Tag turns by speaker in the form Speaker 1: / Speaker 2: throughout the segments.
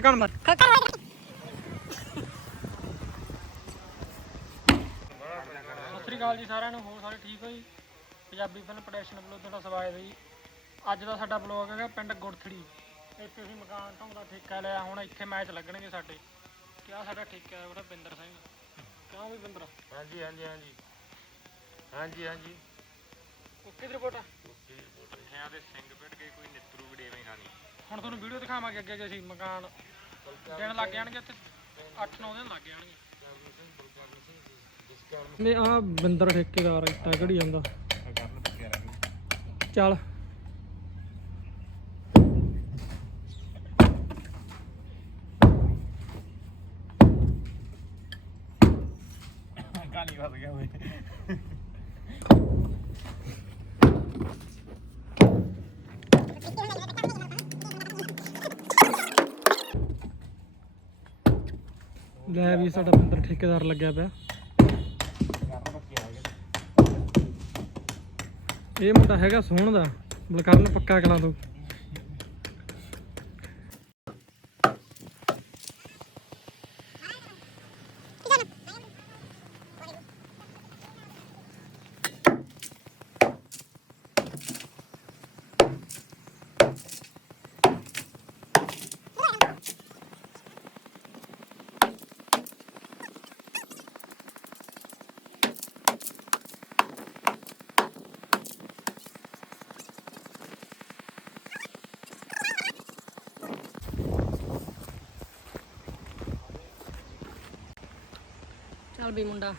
Speaker 1: ਕਣ ਮਰ। ਸਤਿ ਸ੍ਰੀ ਅਕਾਲ ਜੀ ਸਾਰਿਆਂ ਨੂੰ ਹੋਰ ਸਾਰੇ ਠੀਕ ਹੋ ਜੀ? ਪੰਜਾਬੀ ਫਿਲਮ ਪ੍ਰੋਡਕਸ਼ਨ ਵੱਲੋਂ ਤੁਹਾਡਾ ਸਵਾਗਤ ਹੈ ਜੀ। ਅੱਜ ਦਾ ਸਾਡਾ ਬਲੌਗ ਹੈਗਾ ਪਿੰਡ ਗੁੜਥੜੀ। ਇੱਥੇ ਅਸੀਂ ਮਕਾਨ ਢਾਉਣ ਦਾ ਠੇਕਾ ਲਿਆ ਹੁਣ ਇੱਥੇ ਮੈਚ ਲੱਗਣਗੇ ਸਾਡੇ। ਕਿਆ ਸਾਡਾ ਠੇਕਾ ਹੈ ਉਹਦਾ ਬਿੰਦਰ ਸਿੰਘ? ਕਿਉਂ ਵੀ ਬਿੰਦਰ?
Speaker 2: ਹਾਂਜੀ ਹਾਂਜੀ ਹਾਂਜੀ। ਹਾਂਜੀ ਹਾਂਜੀ।
Speaker 1: ਓਕੇ ਦੀ ਰਿਪੋਰਟ
Speaker 2: ਪੱਠਿਆਂ ਦੇ ਸਿੰਘ ਪਿੱਟ ਕੇ ਕੋਈ ਨਿੱਤਰੂ ਵਡੇਵੇਂ ਖਾਣੀ
Speaker 1: ਹੁਣ ਤੁਹਾਨੂੰ ਵੀਡੀਓ ਦਿਖਾਵਾਂਗੇ ਅੱਗੇ ਜੇ ਅਸੀਂ ਮਕਾਨ ਦਿਨ ਲੱਗ ਜਾਣਗੇ ਇੱਥੇ 8-9 ਦਿਨ ਲੱਗ ਜਾਣਗੇ। ਨੇ ਆ ਬਿੰਦਰ ਠੇਕੇਦਾਰ ਇੱਟਾ ਘੜੀ ਜਾਂਦਾ। ਚੱਲ।
Speaker 2: ਕਹਾਣੀ ਫਸ ਗਿਆ ਹੋਏ
Speaker 1: ਲੈ ਵੀ ਸਾਡਾ ਬਿੰਦਰ ਠੇਕੇਦਾਰ ਲੱਗਿਆ ਪਿਆ। ਇਹ ਮੁੰਡਾ ਹੈਗਾ ਸੋਹਣ ਦਾ, ਬਲਕਰਨ ਪੱਕਾ ਕਲਾਂ ਤੋਂ। ਚੱਲ ਵੀ ਮੁੰਡਾ।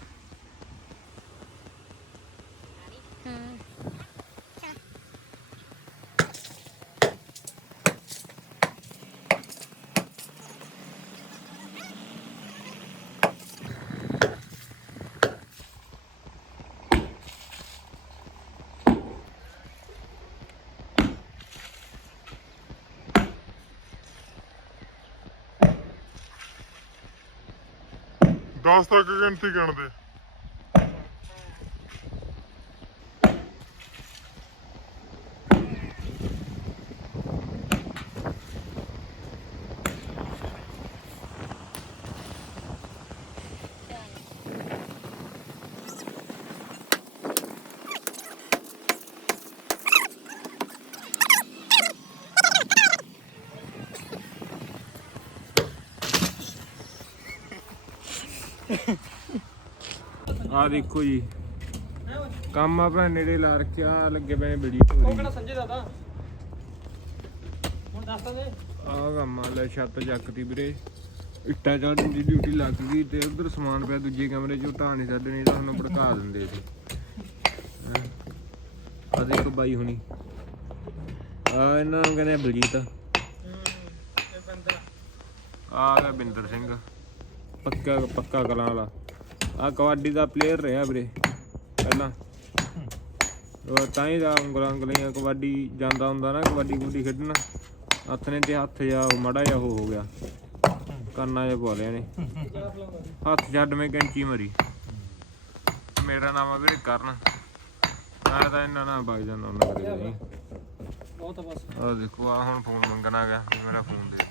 Speaker 3: ਦਸ ਤੱਕ ਗਿਣਤੀ ਗਿਣਦੇ।
Speaker 2: ਆ ਦੇਖੋ ਜੀ। ਕੰਮ ਆਪਣਾ ਨੇੜੇ ਲਾ ਰੱਖਿਆ ਲੱਗੇ ਪਏ ਬੜੀ
Speaker 1: ਉਹ ਕਿਹੜਾ ਸੰਜੇ ਦਾਦਾ ਹੁਣ ਦੱਸ ਤਾਂ ਦੇ।
Speaker 2: ਆ ਕੰਮ ਆ ਲੈ ਛੱਤ ਚੱਕਤੀ ਵੀਰੇ। ਇੱਟਾਂ ਚੜ੍ਹਨ ਦੀ ਡਿਊਟੀ ਲੱਗ ਗਈ ਤੇ ਉਧਰ ਸਮਾਨ ਪਿਆ ਦੂਜੇ ਕਮਰੇ 'ਚ ਉਹ ਢਾਹ ਨਹੀਂ ਛੱਡਣੀ ਤਾਂ ਉਹਨੂੰ ਭੜਕਾ ਦਿੰਦੇ ਸੀ। ਆ ਦੇਖੋ ਬਾਈ ਹੁਣੀ। ਆ ਇਹਨਾਂ ਨੂੰ ਕਹਿੰਦੇ ਬਲਜੀਤ।
Speaker 1: ਇਹ ਬੰਦਾ।
Speaker 2: ਆ ਗਿਆ ਬਿੰਦਰ ਸਿੰਘ। ਪੱਕਾ ਪੱਕਾ ਕਲਾਂ ਵਾਲਾ। ਆ ਕਬੱਡੀ ਦਾ ਪਲੇਅਰ ਰਿਹਾ ਵੀਰੇ ਪਹਿਲਾਂ। ਉਹ ਤਾਂ ਹੀ ਦਾ ਉਂਗਲਾਂ ਉਂਗਲੀਆਂ ਕਬੱਡੀ ਜਾਂਦਾ ਹੁੰਦਾ ਨਾ ਕਬੱਡੀ ਕੁੱਡੀ ਖੇਡਣ। ਹੱਥ ਨੇ ਤੇ ਹੱਥ ਜਾ ਮੜਾ ਜਾ ਹੋ ਗਿਆ। ਕੰਨਾਂ ਪਵਾ ਲਿਆ ਨੇ ਹੱਥ ਛੱਡ ਮੈਂ ਕੈਂਚੀ ਮਰੀ। ਮੇਰਾ ਨਾਮ ਆ ਵੀਰੇ ਕਰਨ। ਮੈਂ ਤਾਂ ਇਹਨਾਂ ਨਾਲ ਵਗ ਜਾਂਦਾ ਉਹਨਾਂ ਨਹੀਂ
Speaker 1: ਬਹੁਤ ਬਸ।
Speaker 2: ਆ ਦੇਖੋ ਆ ਹੁਣ ਫੋਨ ਮੰਗਣ ਗਿਆ ਮੇਰਾ ਫੋਨ ਦੇ।